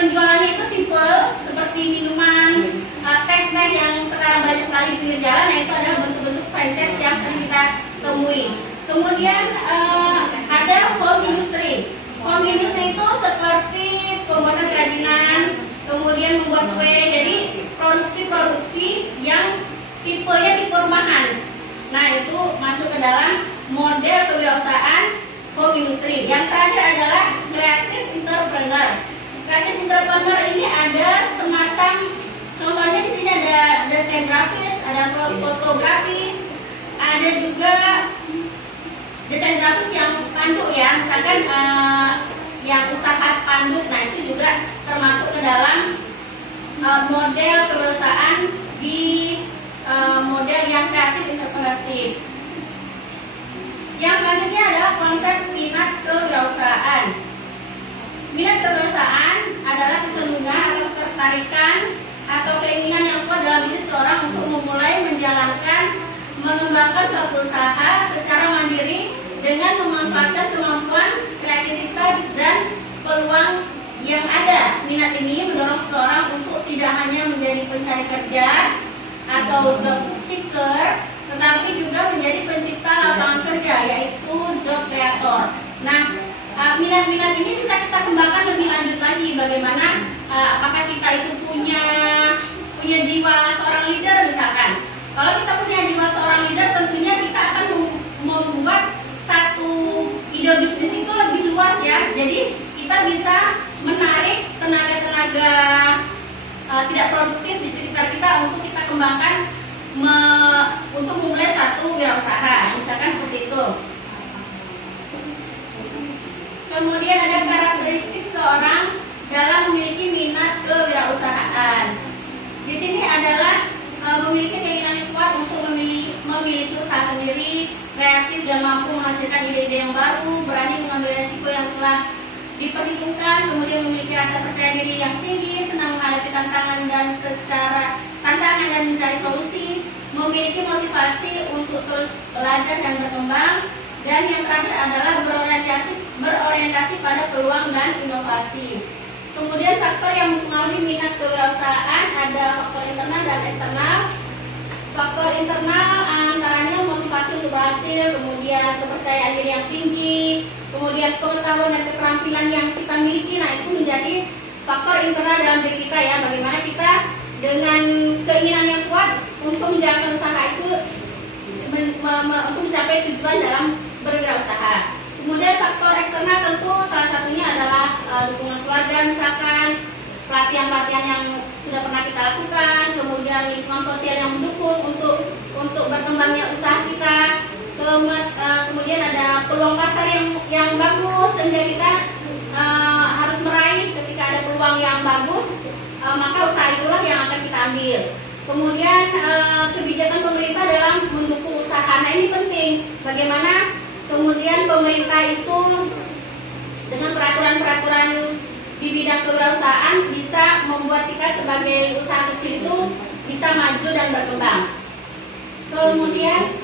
penjualannya itu simple, seperti minuman, teh-teh yang sekarang banyak sekali di pinggir jalan. Nah, itu adalah bentuk-bentuk franchise yang sering kita temui. Kemudian ada home industry. Home industry itu seperti pembuatan kerajinan, kemudian membuat kue. Jadi produksi-produksi yang tipenya tipe rumahan. Nah, itu masuk ke dalam model kewirausahaan home industry. Yang terakhir adalah creative entrepreneur. Creative entrepreneur ini ada semacam, contohnya di sini ada desain grafis, ada fotografi, ada juga desain grafis yang spanduk ya, misalkan yang usaha spanduk. Nah, itu juga termasuk ke dalam model kewirausahaan di model yang kreatif entrepreneurship. Yang selanjutnya adalah konsep minat kewirausahaan. Minat kewirausahaan adalah kecenderungan atau ketertarikan atau keinginan yang kuat dalam diri seorang untuk memulai menjalankan, mengembangkan suatu usaha secara mandiri dengan memanfaatkan kemampuan, kreativitas, dan peluang yang ada. Minat ini mendorong seseorang untuk tidak hanya menjadi pencari kerja atau job seeker, tetapi juga menjadi pencipta lapangan kerja, yaitu job creator. Nah, minat-minat ini bisa kita kembangkan lebih lanjut lagi. Bagaimana apakah kita itu punya jiwa seorang leader misalkan. Kalau kita punya jiwa seorang leader, tentunya kita akan membuat satu ide bisnis itu lebih luas ya. Jadi kita bisa menarik tenaga-tenaga tidak produktif di sekitar kita untuk kita kembangkan untuk memulai satu wirausaha, misalkan seperti itu. Kemudian ada karakteristik seorang dalam memiliki minat kewirausahaan. Di sini adalah memiliki keinginan yang kuat untuk memiliki usaha sendiri, kreatif dan mampu menghasilkan ide-ide yang baru, berani mengambil resiko yang telah diperhitungkan, kemudian memiliki rasa percaya diri yang tinggi, senang menghadapi tantangan dan mencari solusi, memiliki motivasi untuk terus belajar dan berkembang, dan yang terakhir adalah berorientasi pada peluang dan inovasi. Kemudian faktor yang mempengaruhi minat kewirausahaan ada faktor internal dan eksternal. Faktor internal antaranya motivasi untuk berhasil, kemudian kepercayaan diri yang tinggi, kemudian pengetahuan dan keterampilan yang kita miliki. Nah, itu menjadi faktor internal dalam diri kita ya. Bagaimana kita dengan keinginan yang kuat untuk menjalankan usaha itu untuk mencapai tujuan dalam berwirausaha. Kemudian faktor eksternal tentu salah satunya adalah dukungan keluarga, misalkan pelatihan-pelatihan yang sudah pernah kita lakukan, kemudian lingkungan sosial yang mendukung untuk berkembangnya usaha kita. Kemudian ada peluang pasar yang bagus, sehingga kita harus meraih. Ketika ada peluang yang bagus, maka usaha itulah yang akan kita ambil. Kemudian kebijakan pemerintah dalam mendukung usaha. Nah, ini penting. Bagaimana kemudian pemerintah itu dengan peraturan-peraturan di bidang kewirausahaan bisa membuat kita sebagai usaha kecil itu bisa maju dan berkembang. Kemudian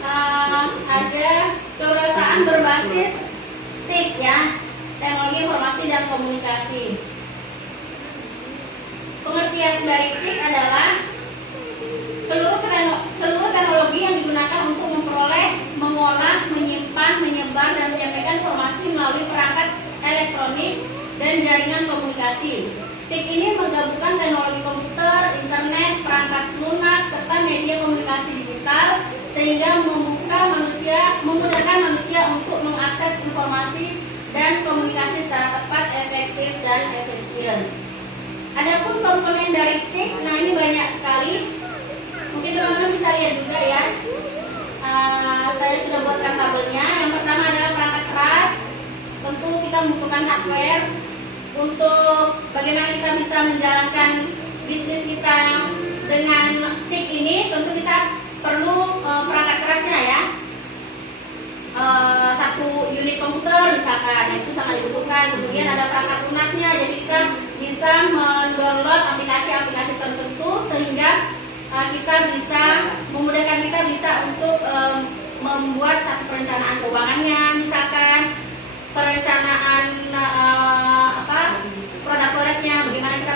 ada kewirausahaan berbasis TIK ya, teknologi informasi dan komunikasi. Pengertian dari TIK adalah seluruh teknologi yang digunakan untuk memperoleh, mengolah, menyimpan, menyebar, dan menyampaikan informasi melalui perangkat elektronik dan jaringan komunikasi. TIK ini menggabungkan teknologi komputer, internet, perangkat lunak, serta media komunikasi digital, sehingga memudahkan manusia untuk mengakses informasi dan komunikasi secara tepat, efektif, dan efisien. Adapun komponen dari TIK, nah ini banyak sekali. Mungkin teman-teman bisa lihat juga ya. Saya sudah buatkan tabelnya. Yang pertama adalah perangkat keras. Tentu kita membutuhkan hardware untuk bagaimana kita bisa menjalankan bisnis kita dengan TIK ini. Tentu kita perlu perangkat kerasnya ya. Satu unit komputer misalkan, itu sangat dibutuhkan. Kemudian ada perangkat lunaknya, jadi kita bisa mendownload aplikasi-aplikasi tertentu sehingga kita bisa memudahkan kita bisa untuk membuat satu perencanaan keuangannya, misalkan perencanaan produk-produknya, bagaimana kita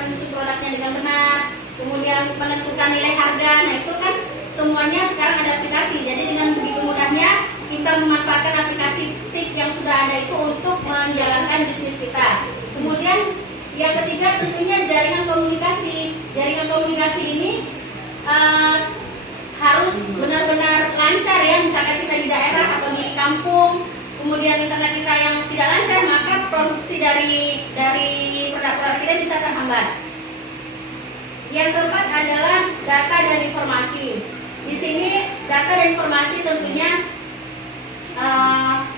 kemudian menentukan nilai harga. Nah itu kan semuanya sekarang ada aplikasi. Jadi dengan begitu mudahnya kita memanfaatkan aplikasi TIP yang sudah ada itu untuk menjalankan bisnis kita. Kemudian yang ketiga tentunya jaringan komunikasi. Jaringan komunikasi ini harus benar-benar lancar ya. Misalkan kita di daerah atau di kampung, kemudian internet kita yang tidak lancar, maka produksi dari produk-produk kita bisa terhambat. Yang keempat adalah data dan informasi. Di sini data dan informasi tentunya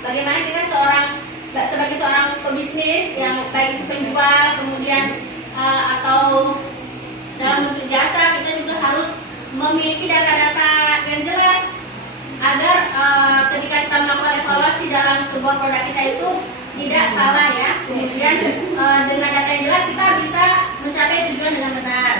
bagaimana kita sebagai seorang pebisnis yang baik itu penjual, kemudian atau dalam bentuk jasa, kita juga harus memiliki data-data yang jelas agar ketika kita melakukan evaluasi dalam sebuah produk kita itu tidak salah ya. Kemudian dengan data yang jelas kita bisa mencapai tujuan dengan benar.